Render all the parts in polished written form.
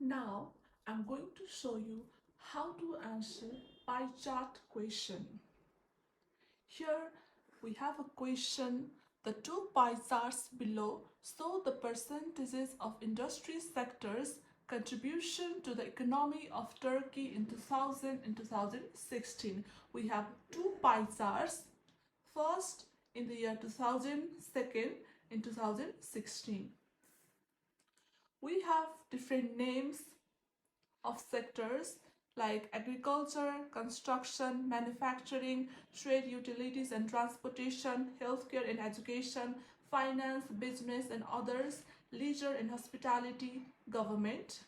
Now I'm going to show you how to answer pie chart question. Here we have a question. The two pie charts below show the percentages of industry sectors contribution to the economy of Turkey in 2000 and 2016. We have two pie charts. First in the year 2000, second in 2016. We have different names of sectors like agriculture, construction, manufacturing, trade, utilities and transportation, healthcare and education, finance, business and others, leisure and hospitality, government.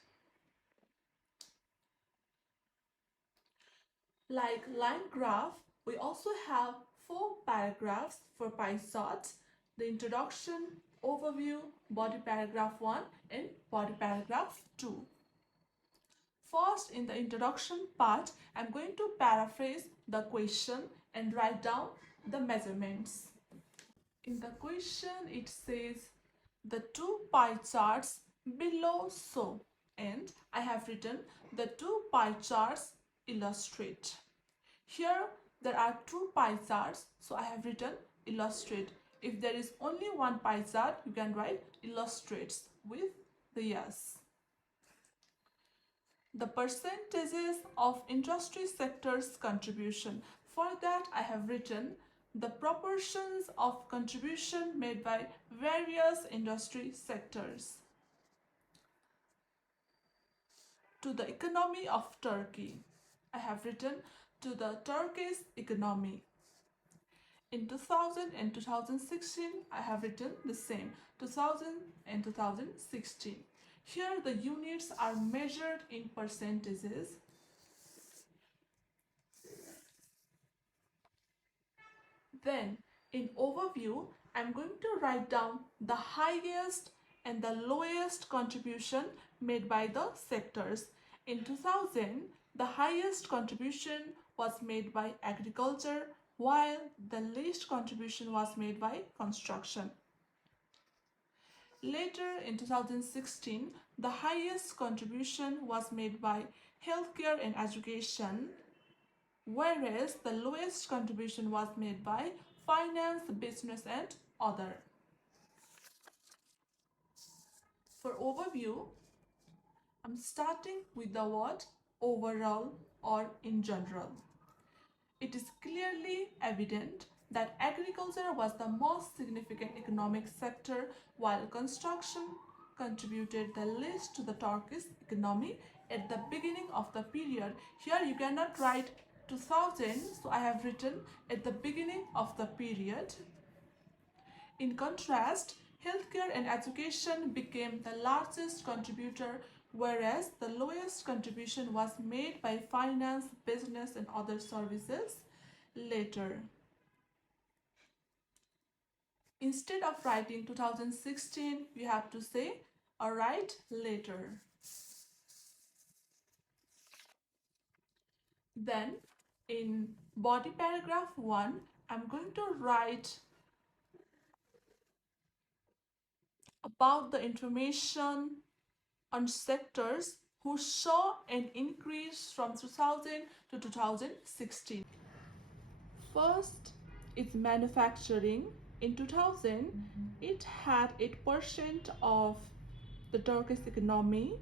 Like line graph, we also have 4 paragraphs for pie charts: the introduction, overview, body paragraph 1 and body paragraph 2. First, in the introduction part, I'm going to paraphrase the question and write down the measurements. In the question, it says the two pie charts below show, and I have written the two pie charts illustrate. Here there are two pie charts, so I have written illustrate. If there is only one pie chart, you can write illustrates with the yes. The percentages of industry sectors contribution. For that I have written the proportions of contribution made by various industry sectors to the economy of Turkey. I have written to the Turkish economy. In 2000 and 2016, I have written the same, 2000 and 2016. Here the units are measured in percentages. Then in overview, I'm going to write down the highest and the lowest contribution made by the sectors. In 2000, the highest contribution was made by agriculture, while the least contribution was made by construction. Later in 2016, the highest contribution was made by healthcare and education, whereas the lowest contribution was made by finance, business and other. For overview, I'm starting with the word overall or in general. It is clearly evident that agriculture was the most significant economic sector, while construction contributed the least to the Turkish economy at the beginning of the period. Here you cannot write 2000, so I have written at the beginning of the period. In contrast, healthcare and education became the largest contributor, whereas the lowest contribution was made by finance, business and other services later. Instead of writing 2016, you have to say write later. Then in body paragraph 1, I'm going to write about the information on sectors who saw an increase from 2000 to 2016. First is manufacturing. In 2000, it had 8% of the Turkish economy,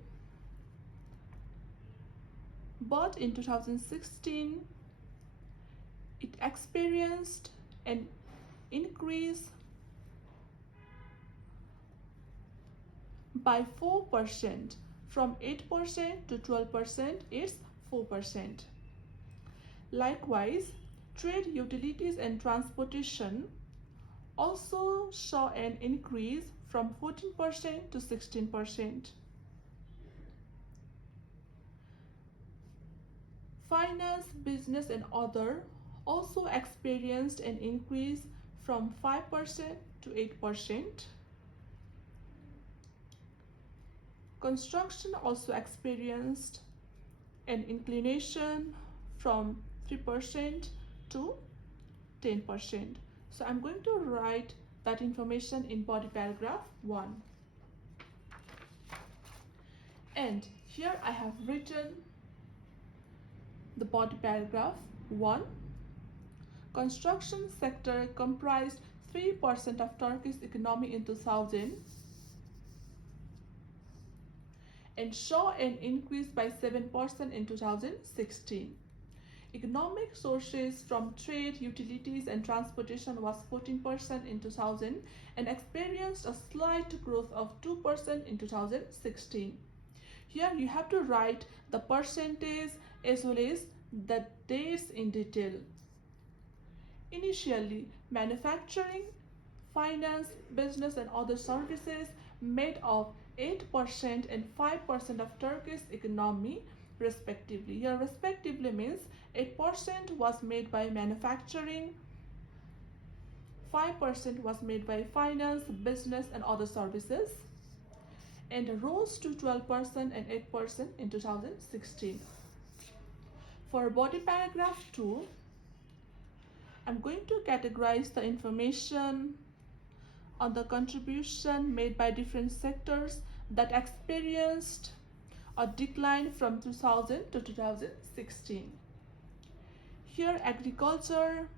but in 2016, it experienced an increase by 4%. From 8% to 12% is 4%. Likewise, trade, utilities and transportation also saw an increase from 14% to 16%. Finance, business and other also experienced an increase from 5% to 8%. Construction also experienced an inclination from 3% to 10%. So I'm going to write that information in body paragraph 1. And here I have written the body paragraph. 1. Construction sector comprised 3% of Turkey's economy in 2000 and saw an increase by 7% in 2016. Economic sources from trade, utilities, and transportation was 14% in 2000 and experienced a slight growth of 2% in 2016. Here you have to write the percentage as well as the dates in detail. Initially, manufacturing, finance, business, and other services made up 8% and 5% of Turkey's economy, respectively. Here, respectively means 8% was made by manufacturing, 5% was made by finance, business, and other services, and rose to 12% and 8% in 2016. For body paragraph 2, I'm going to categorize the information on the contribution made by different sectors that experienced a decline from 2000 to 2016. Here, agriculture,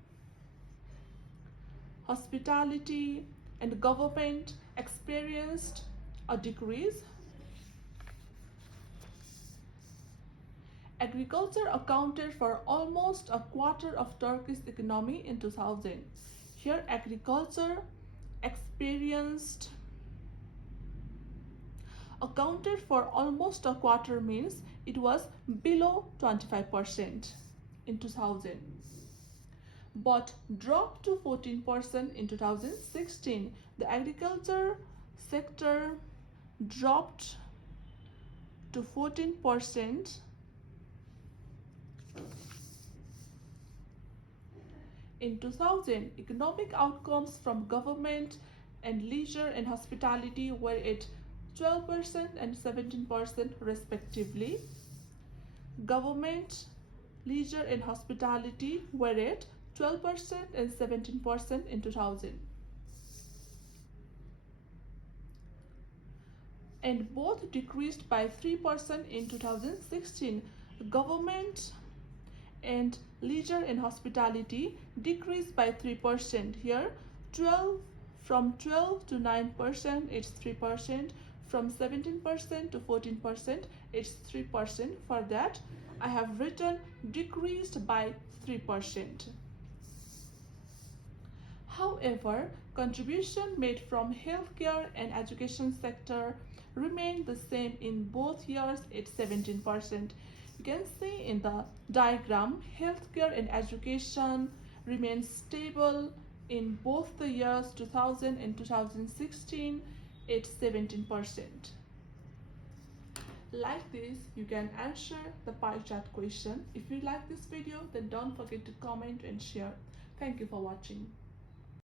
hospitality, and government experienced a decrease. Agriculture accounted for almost a quarter of Turkey's economy in 2000. Here, agriculture accounted for almost a quarter means it was below 25% in 2000, but dropped to 14% in 2016. The agriculture sector dropped to 14% in 2000. Economic outcomes from government and leisure and hospitality were at 12% and 17% respectively. Government, leisure, and hospitality were at 12% and 17% in 2000. And both decreased by 3% in 2016. Government and leisure and hospitality decreased by 3%. Here, 12 to 9%, it's 3%. From 17% to 14%, it's 3%. For that, I have written decreased by 3%. However, contribution made from healthcare and education sector remained the same in both years at 17%. You can see in the diagram, healthcare and education remained stable in both the years 2000 and 2016 at 17%. Like this, you can answer the pie chart question. If you like this video, then don't forget to comment and share. Thank you for watching.